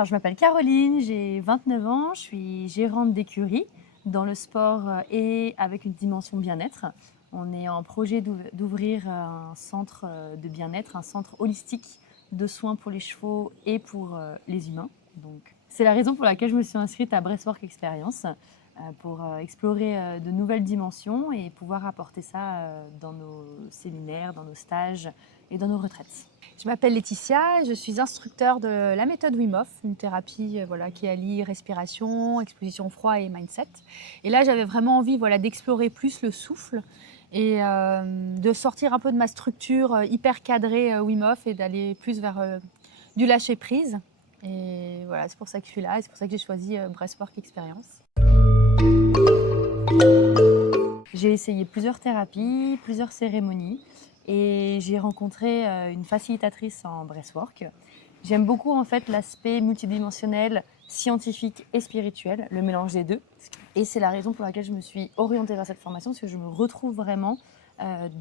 Alors, je m'appelle Caroline, j'ai 29 ans, je suis gérante d'écurie dans le sport et avec une dimension bien-être. On est en projet d'ouvrir un centre de bien-être, un centre holistique de soins pour les chevaux et pour les humains. Donc, c'est la raison pour laquelle je me suis inscrite à Breathwork Experience pour explorer de nouvelles dimensions et pouvoir apporter ça dans nos séminaires, dans nos stages et dans nos retraites. Je m'appelle Laetitia, je suis instructeur de la méthode Wim Hof, une thérapie qui allie respiration, exposition au froid et mindset. Et là, j'avais vraiment envie d'explorer plus le souffle et de sortir un peu de ma structure hyper cadrée Wim Hof et d'aller plus vers du lâcher prise. Et voilà, c'est pour ça que je suis là et c'est pour ça que j'ai choisi Breathwork Experience. J'ai essayé plusieurs thérapies, plusieurs cérémonies et j'ai rencontré une facilitatrice en breathwork. J'aime beaucoup en fait l'aspect multidimensionnel, scientifique et spirituel, le mélange des deux. Et c'est la raison pour laquelle je me suis orientée vers cette formation, parce que je me retrouve vraiment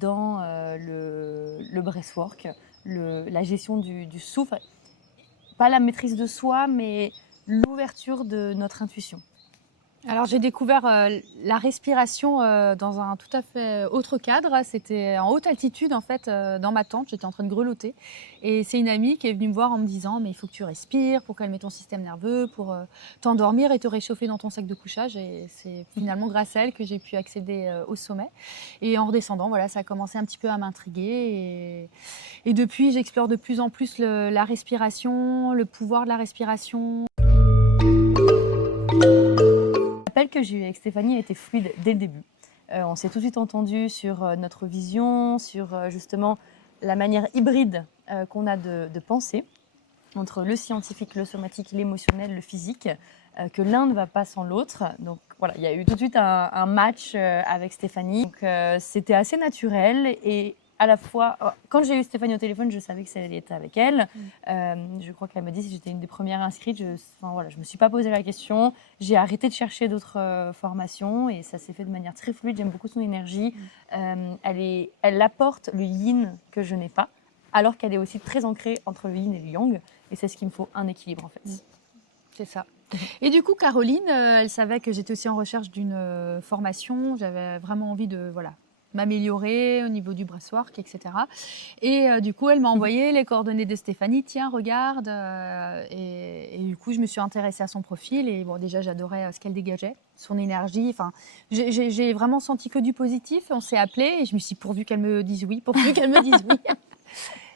dans le breathwork, la gestion du souffle. Pas la maîtrise de soi, mais l'ouverture de notre intuition. Alors j'ai découvert la respiration dans un tout à fait autre cadre. C'était en haute altitude en fait, dans ma tente, j'étais en train de grelotter. Et c'est une amie qui est venue me voir en me disant mais il faut que tu respires pour calmer ton système nerveux, pour t'endormir et te réchauffer dans ton sac de couchage. Et c'est finalement grâce à elle que j'ai pu accéder au sommet. Et en redescendant, voilà, ça a commencé un petit peu à m'intriguer. Et depuis, j'explore de plus en plus la respiration, le pouvoir de la respiration. L'appel que j'ai eu avec Stéphanie a été fluide dès le début. On s'est tout de suite entendu sur notre vision, sur justement la manière hybride qu'on a de penser entre le scientifique, le somatique, l'émotionnel, le physique, que l'un ne va pas sans l'autre. Donc voilà, il y a eu tout de suite un match avec Stéphanie. Donc c'était assez naturel et à la fois, quand j'ai eu Stéphanie au téléphone, je savais que ça allait être avec elle. Je crois qu'elle m'a dit si j'étais une des premières inscrites. Je me suis pas posé la question. J'ai arrêté de chercher d'autres formations et ça s'est fait de manière très fluide. J'aime beaucoup son énergie. Elle apporte le yin que je n'ai pas, alors qu'elle est aussi très ancrée entre le yin et le yang. Et c'est ce qu'il me faut, un équilibre en fait. C'est ça. Et du coup, Caroline, elle savait que j'étais aussi en recherche d'une formation. J'avais vraiment envie de m'améliorer au niveau du breathwork, etc. Et du coup, elle m'a envoyé les coordonnées de Stéphanie. Tiens, regarde. Et du coup, je me suis intéressée à son profil. Et bon, déjà, j'adorais ce qu'elle dégageait, son énergie. Enfin, j'ai vraiment senti que du positif. On s'est appelé et je me suis dit, pourvu qu'elle me dise oui, pourvu qu'elle me dise oui.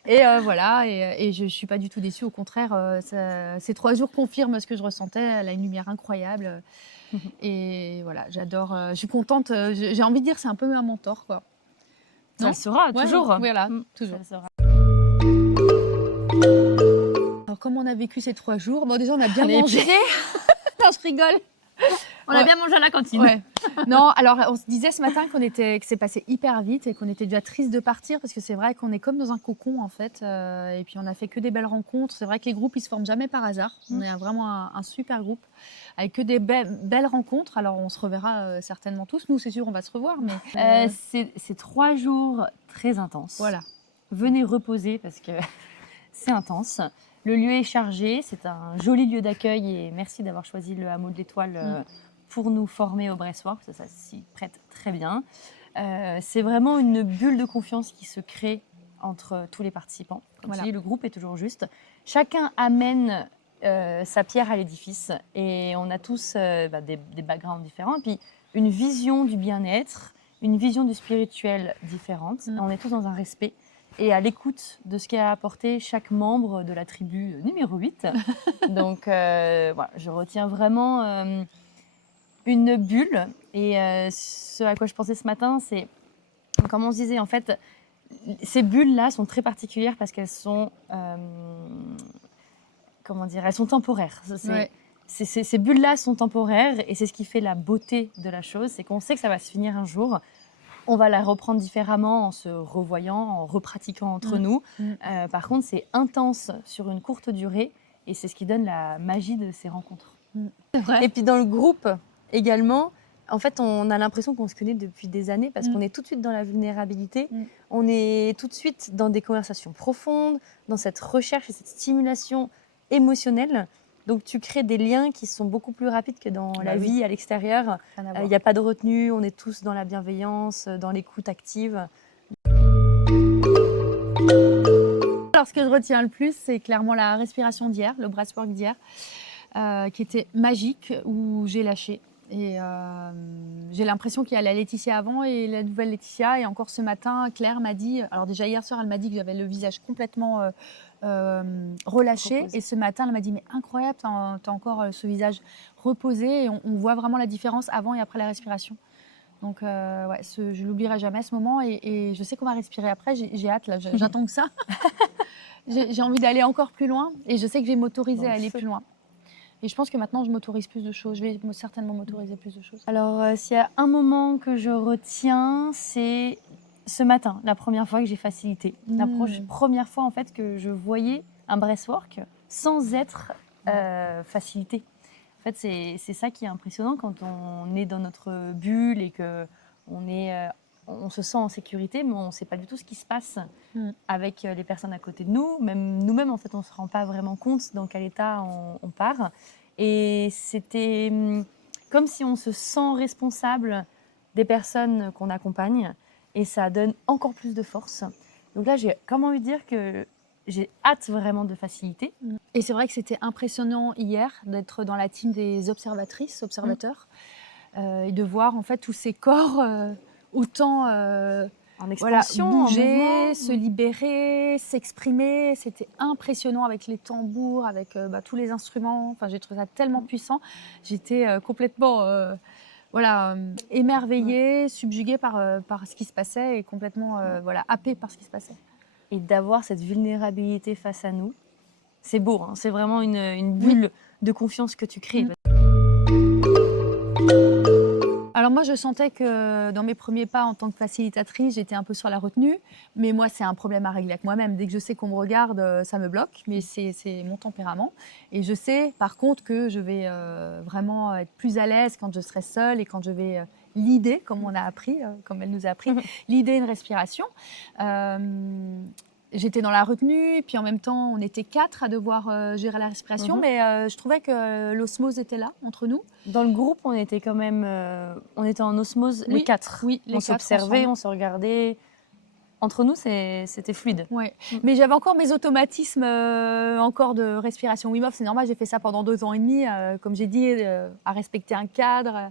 Et voilà, et je ne suis pas du tout déçue. Au contraire, ces 3 jours confirment ce que je ressentais. Elle a une lumière incroyable. Et voilà, j'adore. Je suis contente. J'ai envie de dire, c'est un peu un mentor, quoi. Ça le sera, toujours. Voilà, toujours. Ça le sera. Alors, comment on a vécu ces 3 jours? Bon, déjà, on a bien On est mangé. Non, je rigole. On a bien mangé à la cantine. Ouais. Non, alors on se disait ce matin que c'est passé hyper vite et qu'on était déjà triste de partir parce que c'est vrai qu'on est comme dans un cocon en fait. Et puis on a fait que des belles rencontres. C'est vrai que les groupes ils se forment jamais par hasard. On est vraiment un super groupe avec que des belles rencontres. Alors on se reverra certainement tous. Nous c'est sûr on va se revoir. Mais c'est 3 jours très intenses. voilà. Venez reposer parce que c'est intense. Le lieu est chargé, c'est un joli lieu d'accueil et merci d'avoir choisi le hameau de l'Étoile pour nous former au breathwork, ça s'y prête très bien. C'est vraiment une bulle de confiance qui se crée entre tous les participants. Comme je dis, le groupe est toujours juste. Chacun amène sa pierre à l'édifice et on a tous des backgrounds différents et puis une vision du bien-être, une vision du spirituel différente. On est tous dans un respect et à l'écoute de ce qu'a apporté chaque membre de la tribu numéro 8. Donc voilà, je retiens vraiment une bulle. Et ce à quoi je pensais ce matin, c'est, comme on se disait, en fait, ces bulles-là sont très particulières parce qu'elles sont, elles sont temporaires. Ces bulles-là sont temporaires et c'est ce qui fait la beauté de la chose, c'est qu'on sait que ça va se finir un jour. On va la reprendre différemment en se revoyant, en repratiquant entre nous. Par contre, c'est intense sur une courte durée et c'est ce qui donne la magie de ces rencontres. Et puis dans le groupe également, en fait, on a l'impression qu'on se connaît depuis des années parce qu'on est tout de suite dans la vulnérabilité. On est tout de suite dans des conversations profondes, dans cette recherche et cette stimulation émotionnelle. Donc, tu crées des liens qui sont beaucoup plus rapides que dans la oui. vie à l'extérieur. Rien à Il voir. n'y a pas de retenue, on est tous dans la bienveillance, dans l'écoute active. Alors, ce que je retiens le plus, c'est clairement la respiration d'hier, le breathwork d'hier, qui était magique, où j'ai lâché. Et j'ai l'impression qu'il y a la Laetitia avant et la nouvelle Laetitia. Et encore ce matin, Claire m'a dit, alors déjà hier soir, elle m'a dit que j'avais le visage complètement relâché. Reposé. Et ce matin, elle m'a dit, mais incroyable, t'as encore ce visage reposé. Et on voit vraiment la différence avant et après la respiration. Donc, ouais, je l'oublierai jamais ce moment. Et je sais qu'on va respirer après. J'ai hâte, là, j'attends que ça. J'ai envie d'aller encore plus loin. Et je sais que je vais m'autoriser à aller plus loin. Et je pense que maintenant, je m'autorise plus de choses. Je vais certainement m'autoriser plus de choses. Alors, s'il y a un moment que je retiens, c'est ce matin, la première fois que j'ai facilité. La première fois, en fait, que je voyais un breathwork sans être facilité. En fait, c'est ça qui est impressionnant quand on est dans notre bulle et on se sent en sécurité, mais on ne sait pas du tout ce qui se passe avec les personnes à côté de nous. Même nous-mêmes, en fait, on ne se rend pas vraiment compte dans quel état on part. Et c'était comme si on se sent responsable des personnes qu'on accompagne. Et ça donne encore plus de force. Donc là, j'ai comme envie de dire que j'ai hâte vraiment de faciliter. Et c'est vrai que c'était impressionnant hier d'être dans la team des observateurs, et de voir en fait tous ces corps autant en expansion, bouger, se libérer, s'exprimer. C'était impressionnant avec les tambours, avec tous les instruments. Enfin, j'ai trouvé ça tellement puissant. J'étais complètement émerveillée, subjuguée par ce qui se passait et complètement happée par ce qui se passait. Et d'avoir cette vulnérabilité face à nous, c'est beau, hein. C'est vraiment une bulle de confiance que tu crées. Alors moi, je sentais que dans mes premiers pas en tant que facilitatrice, j'étais un peu sur la retenue. Mais moi, c'est un problème à régler avec moi-même. Dès que je sais qu'on me regarde, ça me bloque. Mais c'est mon tempérament. Et je sais, par contre, que je vais vraiment être plus à l'aise quand je serai seule et quand je vais leader, comme on a appris, comme elle nous a appris, leader une respiration. J'étais dans la retenue, et puis en même temps, on était 4 à devoir gérer la respiration, mais je trouvais que l'osmose était là, entre nous. Dans le groupe, on était quand même on était en osmose les 4. Oui, on s'observait, on se regardait. Entre nous, c'était fluide. Ouais. Mais j'avais encore mes automatismes encore de respiration Wim Hof. C'est normal, j'ai fait ça pendant 2 ans et demi, comme j'ai dit, à respecter un cadre.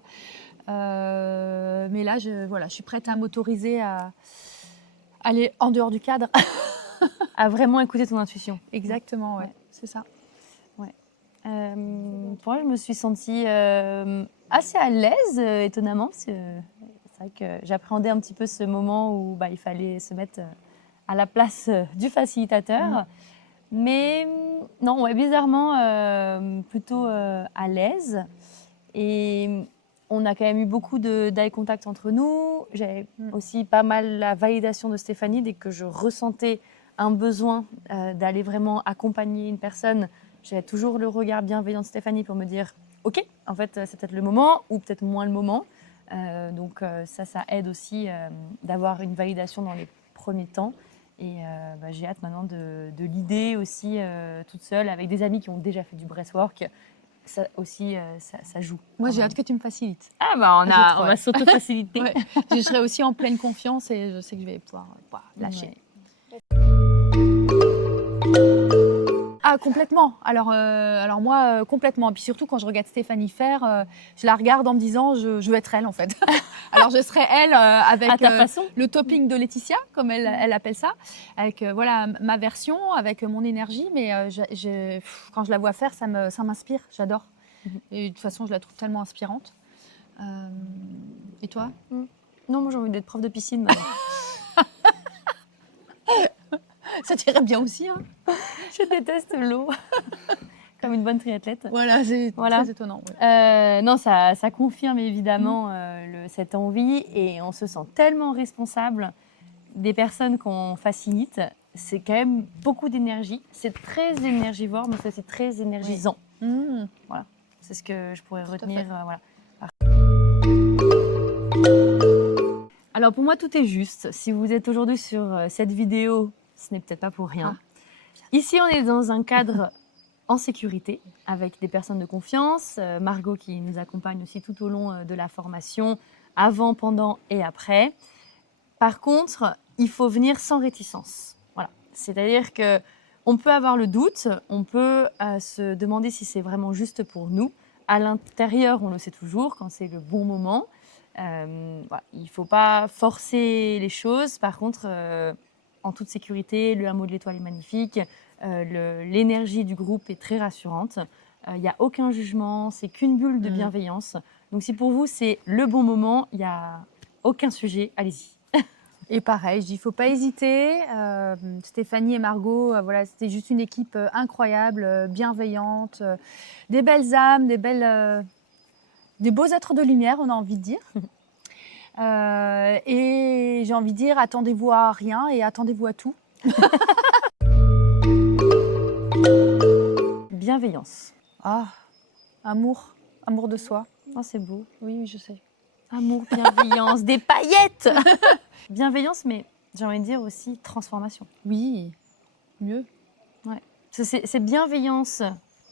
Mais là, je suis prête à m'autoriser à aller en dehors du cadre. À vraiment écouter ton intuition. Exactement, ouais. C'est ça. Ouais. Pour moi, je me suis sentie assez à l'aise, étonnamment, parce que c'est vrai que j'appréhendais un petit peu ce moment où il fallait se mettre à la place du facilitateur. Mais non, bizarrement, plutôt à l'aise. Et on a quand même eu beaucoup d'eye contact entre nous. J'avais aussi pas mal la validation de Stéphanie dès que je ressentais un besoin d'aller vraiment accompagner une personne. J'avais toujours le regard bienveillant de Stéphanie pour me dire « Ok, en fait, c'est peut-être le moment ou peut-être moins le moment. » Donc ça aide aussi d'avoir une validation dans les premiers temps. Et j'ai hâte maintenant de l'idée aussi toute seule avec des amis qui ont déjà fait du breathwork. Ça aussi, ça joue. Moi, j'ai hâte que tu me facilites. Ah on va s'auto-faciliter. Ouais. Je serai aussi en pleine confiance et je sais que je vais pouvoir lâcher. Ouais. Ah, complètement. Alors moi, complètement. Et puis surtout, quand je regarde Stéphanie faire, je la regarde en me disant, je veux être elle, en fait. Alors, je serai elle avec à ta façon. le topping de Laetitia, comme elle appelle ça, avec ma version, avec mon énergie. Mais quand je la vois faire, ça m'inspire. J'adore. Et de toute façon, je la trouve tellement inspirante. Et toi? Non, moi, j'ai envie d'être prof de piscine maintenant. Ça t'irait bien aussi, hein. Je déteste l'eau. Comme une bonne triathlète. Voilà, c'est très étonnant. Ouais. Non, ça confirme évidemment cette envie et on se sent tellement responsable des personnes qu'on facilite. C'est quand même beaucoup d'énergie. C'est très énergivore, mais c'est très énergisant. Oui. Voilà, c'est ce que je pourrais retenir. Voilà. Alors pour moi, tout est juste. Si vous êtes aujourd'hui sur cette vidéo, ce n'est peut-être pas pour rien. Ici, on est dans un cadre en sécurité avec des personnes de confiance. Margot qui nous accompagne aussi tout au long de la formation, avant, pendant et après. Par contre, il faut venir sans réticence. Voilà. C'est-à-dire qu'on peut avoir le doute, on peut se demander si c'est vraiment juste pour nous. À l'intérieur, on le sait toujours quand c'est le bon moment. Voilà. Il ne faut pas forcer les choses. Par contre, en toute sécurité, le hameau de l'Étoile est magnifique. L'énergie du groupe est très rassurante. Il n'y a aucun jugement, c'est qu'une bulle de bienveillance. Donc si pour vous, c'est le bon moment, il n'y a aucun sujet, allez-y. Et pareil, je dis, il ne faut pas hésiter. Stéphanie et Margot, voilà, c'était juste une équipe incroyable, bienveillante, des belles âmes, des beaux êtres de lumière, on a envie de dire. Et j'ai envie de dire, attendez-vous à rien et attendez-vous à tout. Bienveillance. Ah, amour de soi. Oh, c'est beau. Oui, je sais. Amour, bienveillance, des paillettes. Bienveillance, mais j'ai envie de dire aussi transformation. Oui, mieux. Ouais. C'est bienveillance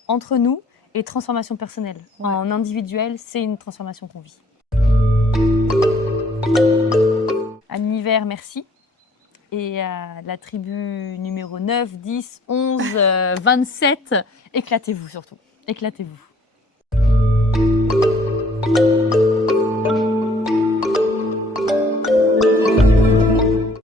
entre nous et transformation personnelle. Ouais. En individuel, c'est une transformation qu'on vit. À l'univers, merci. Et à la tribu numéro 9, 10, 11, 27, éclatez-vous surtout. Éclatez-vous.